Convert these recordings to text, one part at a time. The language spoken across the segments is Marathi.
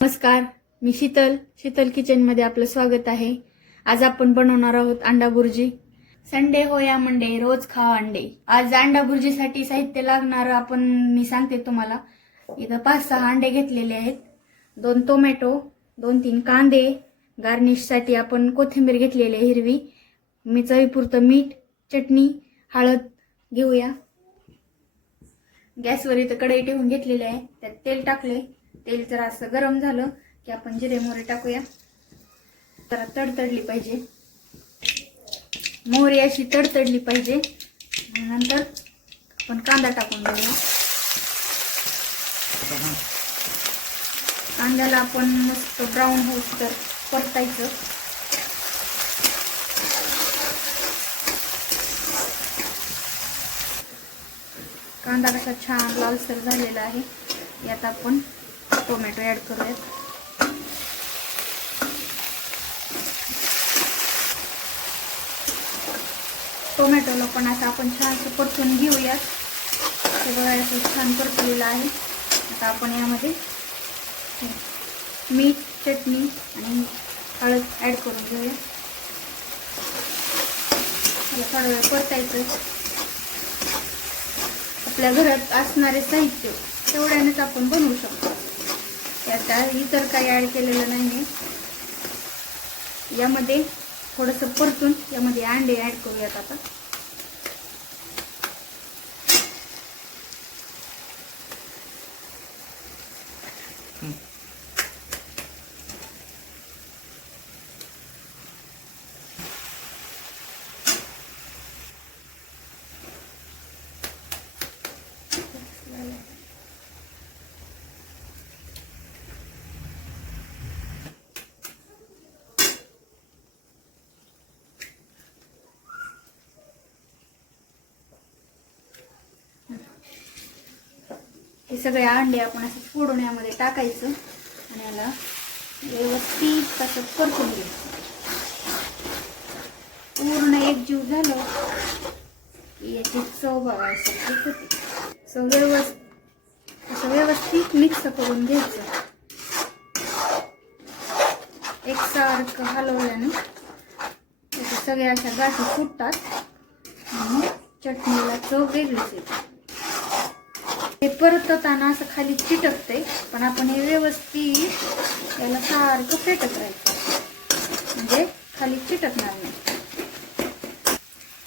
नमस्कार, मी शीतल किचनमध्ये आपलं स्वागत आहे। आज आपण बनवणार आहोत अंडा भुर्जी। संडे हो या मंडे, रोज खावा अंडे। आज अंडा भुर्जीसाठी साहित्य लागणार मी सांगते तुम्हाला। इथं 5-6 अंडे घेतलेले आहेत, 2 टोमॅटो, 2-3 कांदे, गार्निशसाठी आपण कोथिंबीर घेतलेली आहे हिरवी, चवीपुरतं मीठ, चटणी, हळद घेऊया। गॅसवर इथं कढई ठेवून घेतलेली आहे, त्यात तेल टाकले। तेल जरा असं गरम झालं की आपण जिरे मोहरी टाकूया। जरा तडतडली पाहिजे, मोहरी अशी तडतडली पाहिजे। नंतर आपण कांदा टाकून घेऊया। कांद्याला आपण मस्त ब्राऊन होऊस तर परतायचं। कांदा कसा छान लालसर झालेला आहे, यात आपण टोमॅटो ऍड करूयात। टोमॅटोला पण असं आपण छान परतून घेऊयात। हे बघा असं छान परतलेलं आहे। आता आपण यामध्ये मीठ, चटणी आणि हळद ऍड करून घेऊया। थोडा वेळ परतायचं। आपल्या घरात असणारे साहित्य तेवढ्यानेच आपण बनवू शकतो, त्यात इतर काही ऍड केलेलं नाही। यामध्ये थोडंसं परतून यामध्ये अंडे ऍड करूयात आता। हे सगळे अंडे आपण असं फोडून यामध्ये टाकायचं आणि याला व्यवस्थित असं परतून घ्यायचं। पूर्ण एकजीव झालं की याची चव बघायसाठी होते। असं व्यवस्थित मिक्स करून घ्यायचं। एकसारखं हलवल्याने त्याचे सगळे अशा गाठी फुटतात आणि चटणीला चव वेगळीच येते। हे परतताना असं खाली चिटकते, पण आपण हे व्यवस्थित याला सारखं फेटत राहायचं, म्हणजे खाली चिटकणार नाही।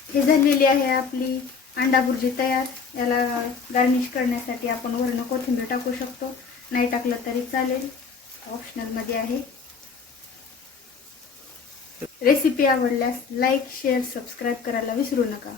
हे झालेली आहे आपली अंडा भुर्जी तयार। याला गार्निश करण्यासाठी आपण वरून कोथिंबीर टाकू शकतो, नाही टाकलं तरी चालेल, ऑप्शनल मध्ये आहे। रेसिपी आवडल्यास लाईक, शेअर, सबस्क्राईब करायला विसरू नका।